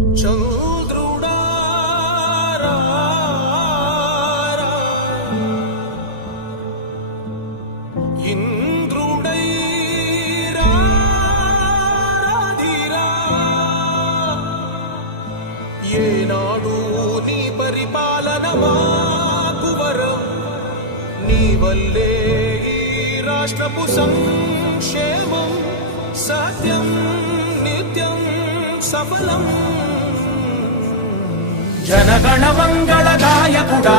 చంద్రుడా ఇంద్రుడై రాధిరా ఏనాడు నీ పరిపాలన మాకు వరం నీ వల్లే ఈ రాష్ట్రపు సంక్షేమం సత్యం నిత్యం సఫలం జనగణ మంగళ గాయకుడా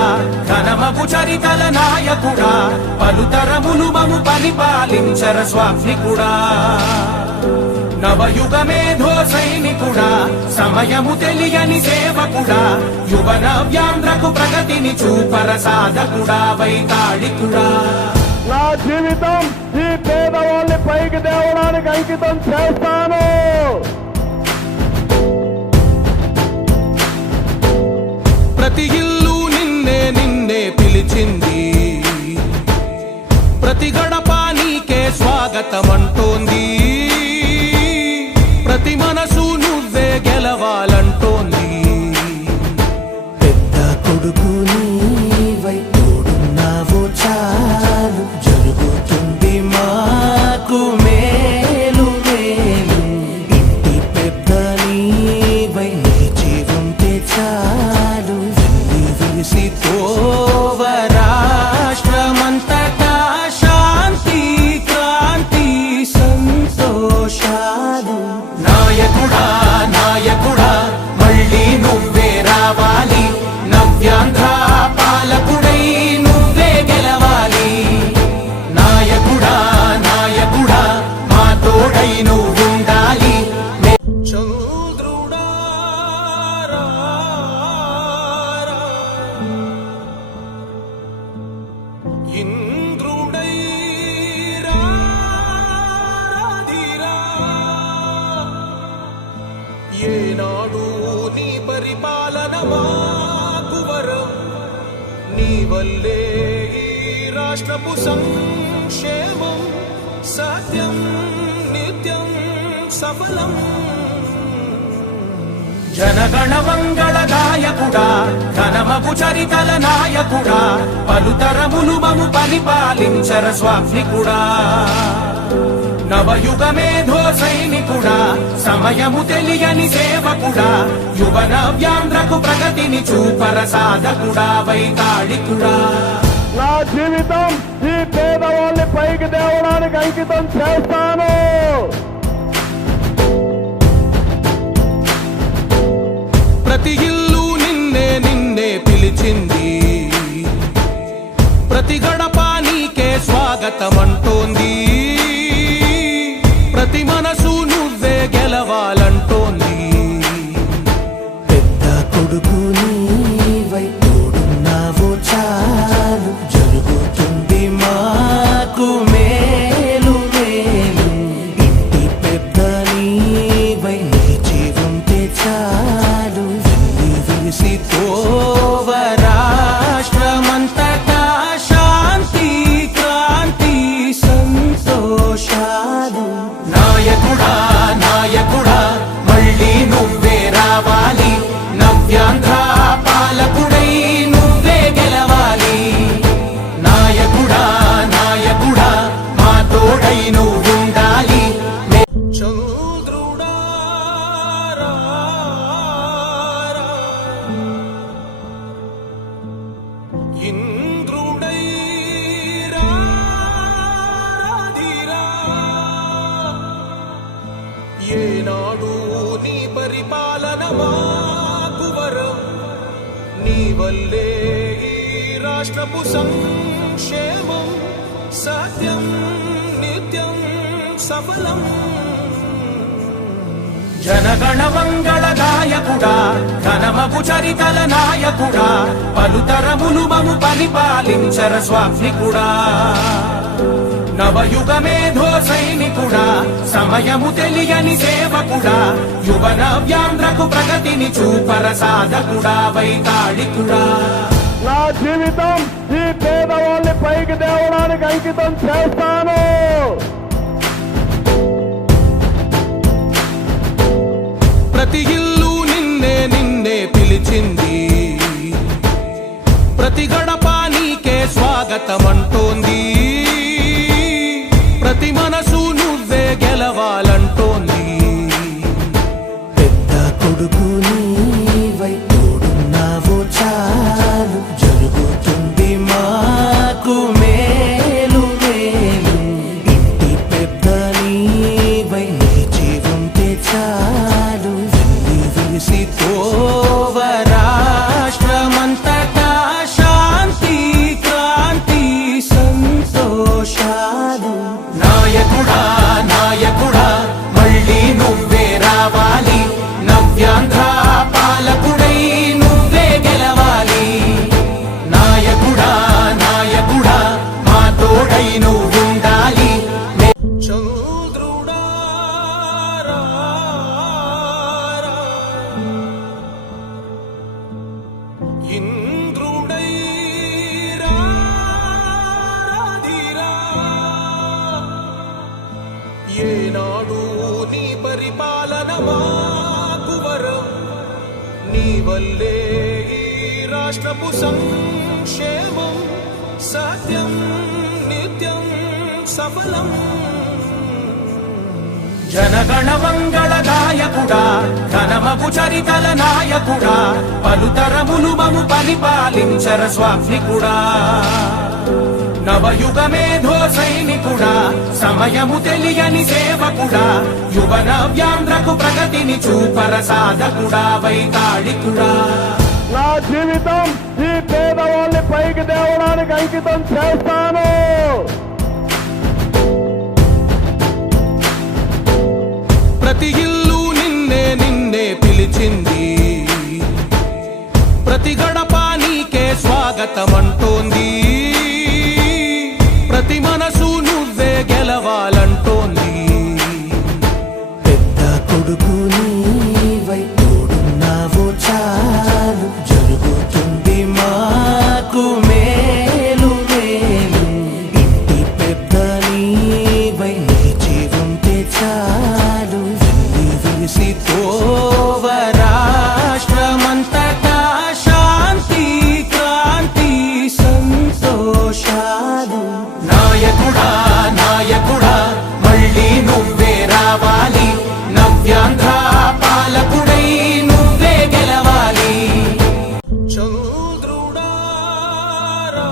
ఘనమగు చరితల నాయకుడా పలుతరములు మము పరిపాలించర స్వామికుడా నవయుగ మేధో సైనికుడా సమయము తెలియని సేవకుడా యువ నవ్యాంధ్రకు ప్రగతిని చూపర సాధకుడా వైతాళికుడా నా జీవితం ఈ పేదవాళ్ళని పైకి తేవడానికి అంకితం చేస్తాను. ప్రతి ఇల్లు నిన్నే నిన్నే పిలిచింది ప్రతి గడప నీకే స్వాగతమంటోంది ప్రతి మనసు నువ్వే గెలవాలంటోంది పెద్ద కొడుకు నీవై తోడున్నావు చాలు జరుగుతుంది మాకు మేలు మేలు ఇంటి పెద్ద నీవై నిలిచి ఉంటే చాలు విసి తోవ రాష్ట్రమంతటా శాంతి క్రాంతి సంతోషాలు నాయకుడా నాయకుడా మళ్ళీ నువ్వే రావాలి నవ్యాంధ్ర పాలకుడై నువ్వే గెలవాలి నాయకుడా నాయకుడా మా తోడై నువ్వుండాలి చంద్రుడా ఇంద్రుడై రాధిరా ఏనాడు నీ పరిపాలన మాకు వరం నీ వల్లే ఈ రాష్ట్రపు సంక్షేమం సత్యం నిత్యం సఫలం జనగణ మంగళ గాయకుడా ఘనమగు చరితల నాయకుడా పలుతరములు మము పరిపాలించర స్వామికుడా నవయుగ మేధో సైనికుడా సమయము తెలియని సేవకుడా యువ నవ్యాంధ్రకు ప్రగతిని చూపర సాధకుడా వైతాళికుడా నా జీవితం ఈ పేదవాళ్ళని పైకి తేవడానికి అంకితం చేస్తాను. ప్రతి ఇల్లు నిన్నే నిన్నే పిలిచింది ప్రతి గడప నీకే స్వాగతమంటోంది ప్రతి మనసు నువ్వే గెలవాలంటోంది పెద్ద కొడుకు నీవై తోడున్నావు చాలు జరుగుతుంది మాకు మేలు మేలు ఇంటి పెద్ద నీవై నిలిచి ఉంటే చాలు విసి తోవ రాష్ట్రమంతటా శాంతి క్రాంతి సంతోషాలు నాయకుడా నాయకుడా మళ్ళీ నువ్వే రావాలి నవ్యాంధ్ర పాలకుడై నువ్వే గెలవాలి నాయకుడా నాయకుడా మా తోడై నువ్వుండాలి చంద్రుడా ఇంద్రుడై రాధిరా ఏనాడు నీ పరిపాలన మాకు వరం నీ వల్లే ఈ రాష్ట్రపు సంక్షేమం సత్యం నిత్యం సఫలం జనగణ మంగళ గాయకుడా ఘనమగు చరితల నాయకుడా పలుతరములు మము పరిపాలించర స్వామికుడా నవయుగ మేధో సైనికుడా సమయము తెలియని సేవకుడా యువ నవ్యాంధ్రకు ప్రగతిని చూపర సాధకుడా వైతాళికుడా నా జీవితం ఈ పేదవాళ్ళని పైకి తేవడానికి అంకితం చేస్తాను. ప్రతి ఇల్లు నిన్నే స్వాగతమంటోంది. ప్రతి మనసు నువ్వే గెలవాలంటోంది. పెద్ద కొడుకు నీవై తోడున్నావో చాలు, జరుగుతుంది మాకు మేలు మేలు. ఇంటి పెద్ద నీవై నిలిచి ఉంటే చాలు, వెళ్ళి విలిసి తోవ రాష్ట్రమంతటా శాంతి క్రాంతి సంతోషాలు. నాయకుడా నాయకుడా మళ్ళీ నువ్వే రావాలి, నవ్యాంధ్ర పాలకుడై నువ్వే గెలవాలి. నాయకుడా నాయకుడా మా తోడై నువ్వుండాలి. చంద్రుడా రా, ఇంద్రుడై రాధిరా. ఏనాడు నీ పరిపాలన మాకు వరం, నీ వల్లే ఈ రాష్ట్రపు సంక్షేమం సత్యం నిత్యం సఫలం. జనగణ మంగళ గాయకుడా, ఘనమగు చరితల నాయకుడా, పలుతరములు మము పరిపాలించర స్వామికుడా. నవయుగ మేధో సైనికుడా, సమయము తెలియని సేవకుడా, యువ నవ్యాంధ్రకు ప్రగతిని చూపర సాధకుడా, వైతాళికుడా. నా జీవితం ఈ పేదవాళ్ళని పైకి తేవడానికి అంకితం చేస్తాను. ప్రతి ఇల్లు నిన్నే నిన్నే పిలిచింది, ప్రతి గడప నీకే స్వాగతమంటోంది. ప్రతి మనసు నువ్వే గెలవాలంటోంది. పెద్ద కొడుకు నీవై తోడున్నావో చాలు, జరుగుతుంది మాకు మేలు మేలు. ఇంటి పెద్ద నీవై నిలిచి ఉంటే చాలు, వెళ్ళి విలిసి తోవ రాష్ట్రమంతటా శాంతి క్రాంతి సంతోషాలు. నాయకుడా నాయకుడా మళ్ళీ నువ్వే రావాలి, నవ్యాంధ్ర పాలకుడై నువ్వే గెలవాలి. చంద్రుడా రా,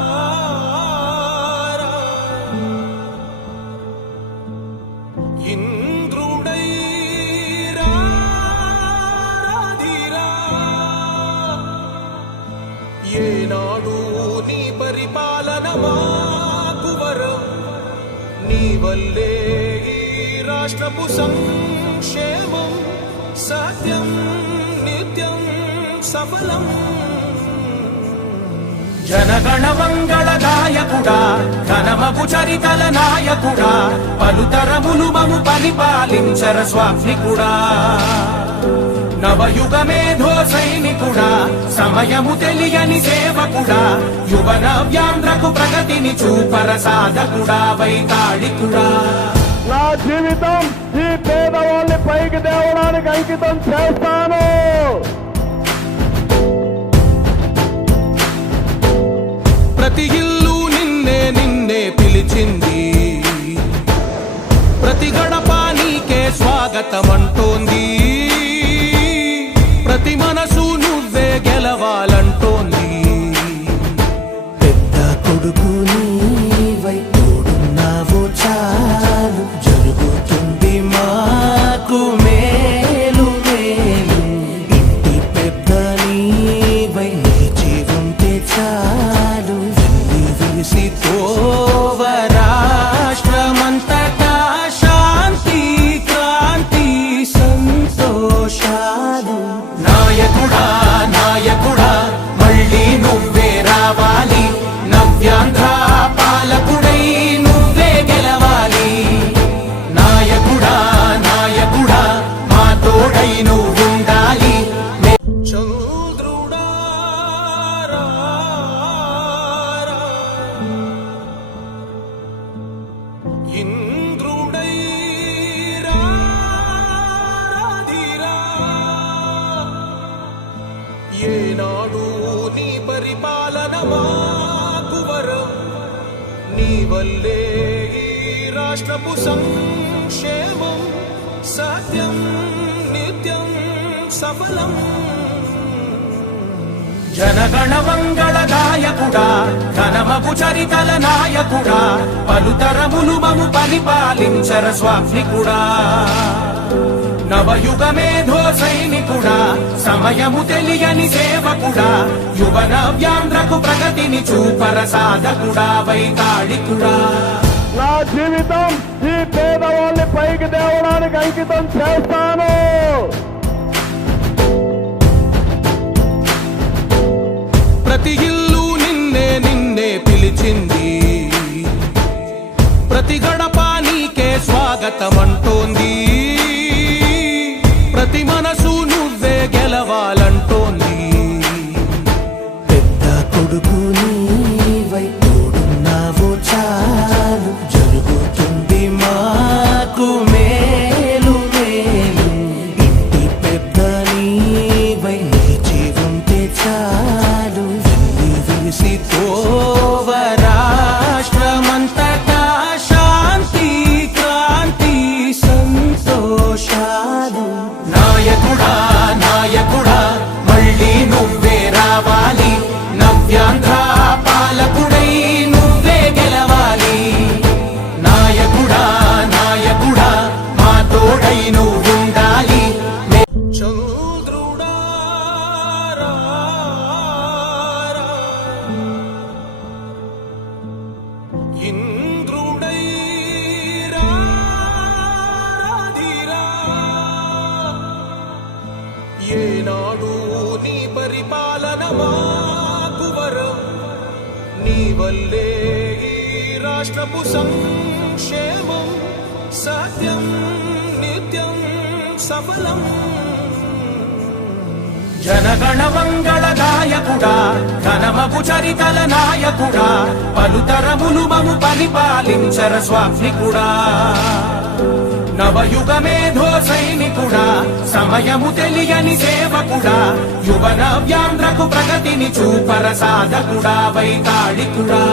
ఇంద్రుడై రాధిరా. ఏనాడు నీ పరిపాలన మాకు వరం, నీ వల్లే ఈ రాష్ట్రపు సంక్షేమం సత్యం నిత్యం సఫలం. జనగణ మంగళ గాయకుడా, ఘనమగు చరితల నాయకుడా, పలుతరములు మము పరిపాలించర స్వామికుడా. నవయుగ మేధో సైనికుడా, సమయము తెలియని సేవకుడా, యువ నవ్యాంధ్రకు ప్రగతిని చూపర సాధకుడా, వైతాళికుడా. నా జీవితం ఈ పేదవాళ్ళని పైకి తేవడానికి అంకితం చేస్తాను. ప్రతి ఇల్లు నిన్నే నిన్నే పిలిచింది, ప్రతి గడప నీకే స్వాగతమంటోంది. ప్రతి మనసు నువ్వే గెలవాలంటోంది. పెద్ద కొడుకు నీవై తోడున్నావో చాలు, జరుగుతుంది మాకు మేలు మేలు. ఇంటి పెద్ద నీవై నిలిచి ఉంటే చాలు, వెళ్ళి విలిసి తోవ రాష్ట్రమంతటా శాంతి క్రాంతి సంతోషాలు. నాయకుడా నాయకుడా మళ్ళీ నువ్వే రావాలి, నవ్యాంధ్ర పాలకుడై నువ్వే గెలవాలి. నాయకుడా నాయకుడా మా తోడై నువ్వుండాలి. చంద్రుడా రా, ఇంద్రుడై రాధిరా. ఏనాడు నీ పరిపాలన మాకు వరం, సంక్షేమం సత్యం నిత్యం సఫలం. జనగణ మంగళ గాయకుడా ఘనమగు చరితల నాయకుడా పలుతరములు మము పరిపాలించర స్వామికుడా. నవయుగ మేధో సైనికుడా సమయము తెలియని సేవకుడా యువ నవ్యాంధ్రకు ప్రగతిని చూపర సాధకుడా వైతాళికుడా. నా జీవితం ఈ పేదవాళ్ళని పైకి తేవడానికి అంకితం చేస్తాను. ప్రతి ఇల్లు నిన్నే నిన్నే పిలిచింది, ప్రతి గడప నీకే స్వాగతం అంటోంది, ప్రతి మనసు నువ్వే గెలవాలంటోంది. పెద్ద కొడుకు నీవై తోడున్నావు చాలు జరుగుతుంది మాకు మేలు మేలు. ఇంటి పెద్ద నీవై నిలిచి ఉంటే చాలు విసి తోవ రాష్ట్రమంతటా శాంతి క్రాంతి సంతోషాలు. నాయకుడా నాయకుడా మళ్ళీ నువ్వే రావాలి, నవ్యాంధ్ర పాలకుడై నువ్వే గెలవాలి. నాయకుడా నాయకుడా మా తోడై నువ్వుండాలి. చంద్రుడా రా, ఇంద్రుడై రాధిరా. ఏనాడు నీ పరిపాలన మాకు వరం, నీ వల్లే ఈ రాష్ట్రపు సంక్షేమం సత్యం నిత్యం సఫలం. జనగణ మంగళ గాయకుడా ఘనమగు చరితల నాయకుడా పలుతరములు మము పరిపాలించర స్వామికుడా. నవయుగ మేధో సైనికుడా సమయము తెలియని సేవకుడా యువ నవ్యాంధ్రకు ప్రగతిని చూపర సాధకుడా వైతాళికుడా.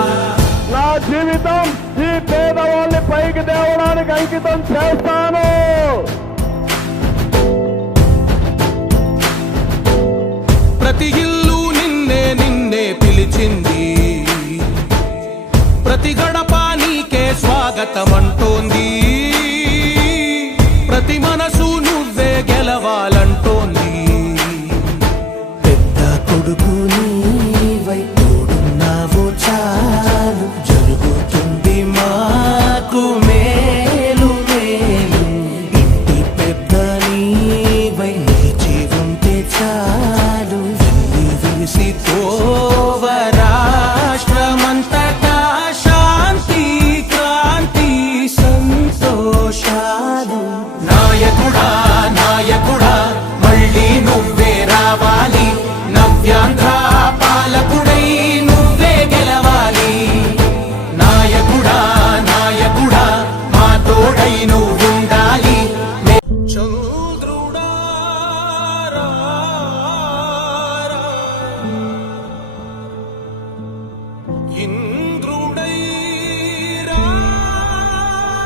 నా జీవితం ఈ పేదవాళ్ళని పైకి తేవడానికి అంకితం చేస్తాను. ప్రతి ఇల్లు నిన్నే నిన్నే పిలిచింది, ప్రతి గడప నీకే స్వాగతం అంటోంది, ప్రతి మనసు నువ్వే గెలవాలంటోంది. పెద్ద కొడుకు నీవై తోడున్నావు చాలు జరుగుతుంది మాకు మేలు మేలు. ఇంటి పెద్ద నీవై నిలిచి ఉంటే చాలు విసి తోవ రాష్ట్రమంతటా శాంతి క్రాంతి సంతోషాలు. నాయకుడా నాయకుడా మళ్ళీ నువ్వే రావాలి, నవ్యాంధ్ర పాలకుడై నువ్వే గెలవాలి. నాయకుడా నాయకుడా మా తోడై నువ్వుండాలి. చంద్రుడా రా, ఇంద్రుడై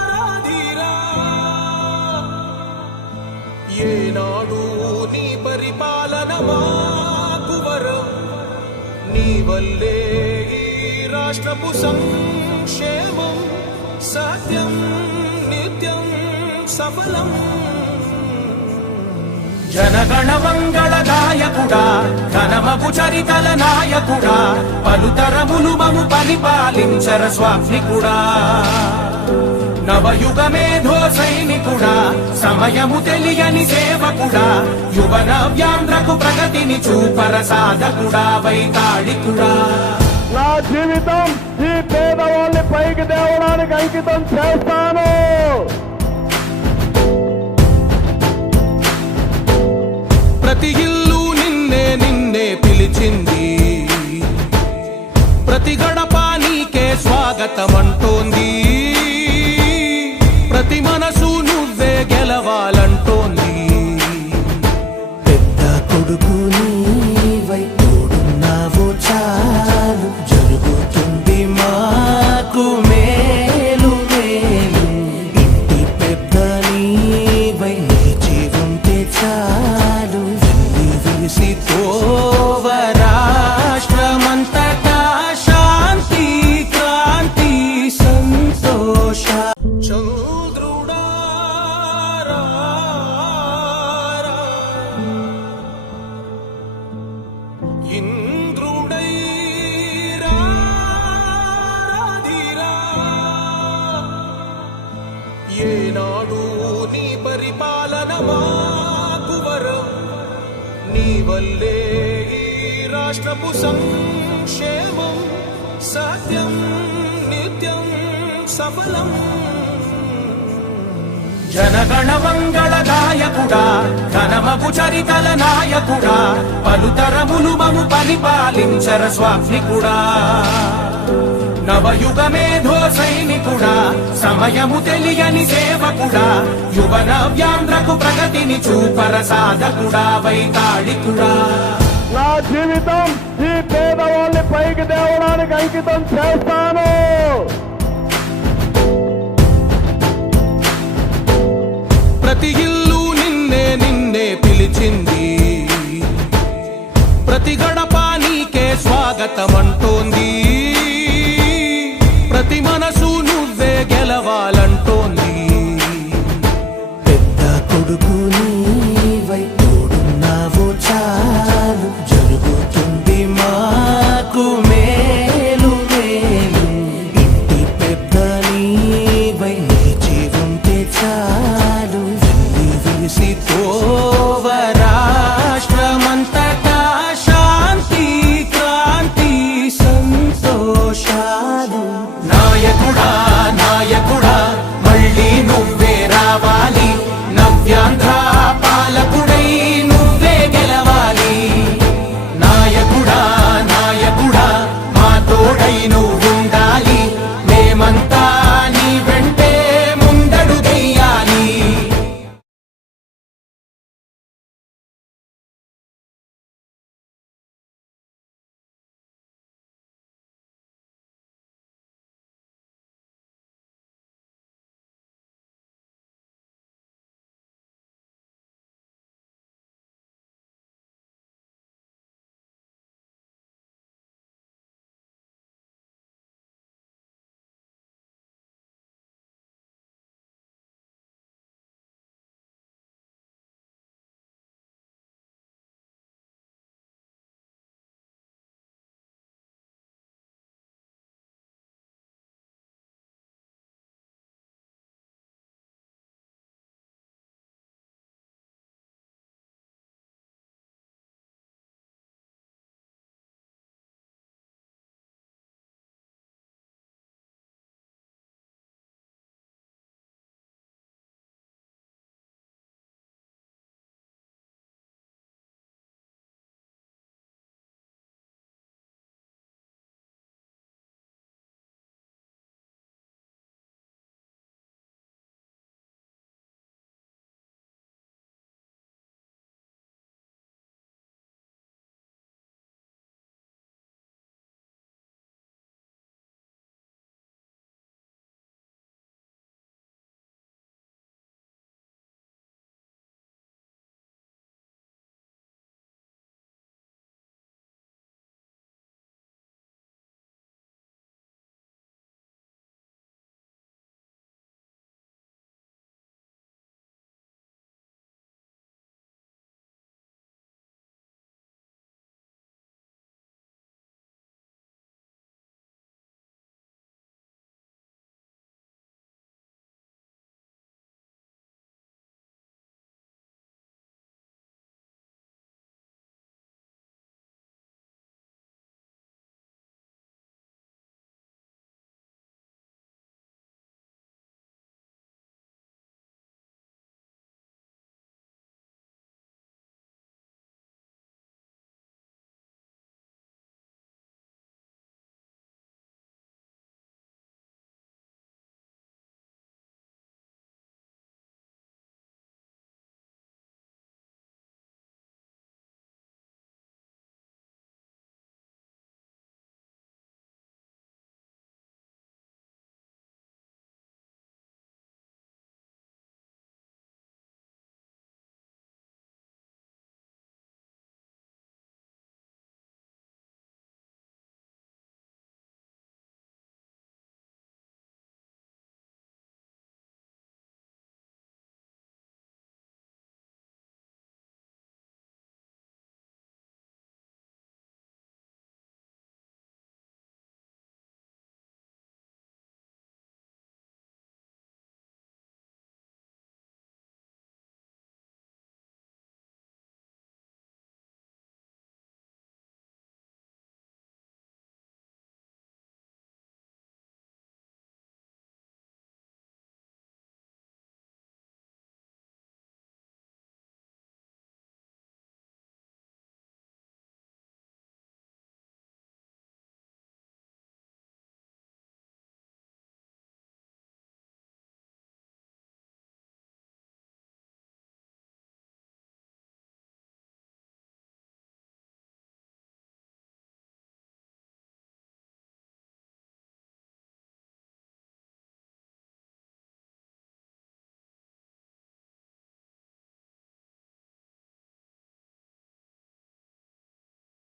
రాధిరా. ఏనాడు నీ పరిపాలన మాకు వరం, నీ వల్లే ఈ రాష్ట్రపు సంక్షేమం సత్యం నిత్యం సఫలం. జనగణ మంగళ గాయకుడా ఘనమగు చరితల నాయకుడా పలుతరములు మము పరిపాలించర స్వామికుడా. నవయుగ మేధో సైనికుడా సమయము తెలియని సేవకుడా యువ నవ్యాంధ్రకు ప్రగతిని చూపర సాధకుడా వైతాళికుడా. నా జీవితం ఈ పేదవాళ్ళని పైకి తేవడానికి అంకితం చేస్తాను. ప్రతి ఇల్లు నిన్నే నిన్నే పిలిచింది, ప్రతి గడప నీకే స్వాగతం అంటోంది, ప్రతి మనసు నువ్వే గెలవాలంటోంది. పెద్ద కొడుకు నీవై తోడున్నావు చాలు జరుగుతుంది మాకు మేలు మేలు. వల్లే ఈ రాష్ట్రపు సంక్షేమం సత్యం నిత్యం సఫలం. జనగణ మంగళ గాయకుడా ఘనమగు చరితల నాయకుడా పలుతరములు మము పరిపాలించర స్వామికుడా. నవయుగ మేధో సైనికుడా సమయము తెలియని సేవకుడా యువన వ్యాంధ్రకు ప్రగతిని చూపర సాధకుడా వైతాళికుడా. నా జీవితం ఈ పేదవాళ్ళని పైకి తేవడానికి అంకితం చేస్తాను. ప్రతి ఇల్లు నిన్నే నిన్నే పిలిచింది, ప్రతి గడప నీకే స్వాగతమంటోంది, ప్రతి మనసు నువ్వే గెలవాలంటోంది. పెద్ద కొడుకు నీవై తోడున్నావు చాలు జరుగుతుంది మాకు మేలు మేలు. ఇంటి పెద్ద నీవై నిలిచి ఉంటే చాలు వెళ్ళి విలిసి పోవ రాష్ట్రమంతటా శాంతి క్రాంతి సంతోషాలు. నాయకుడా నాయకుడా మళ్ళీ నువ్వే రావాలి.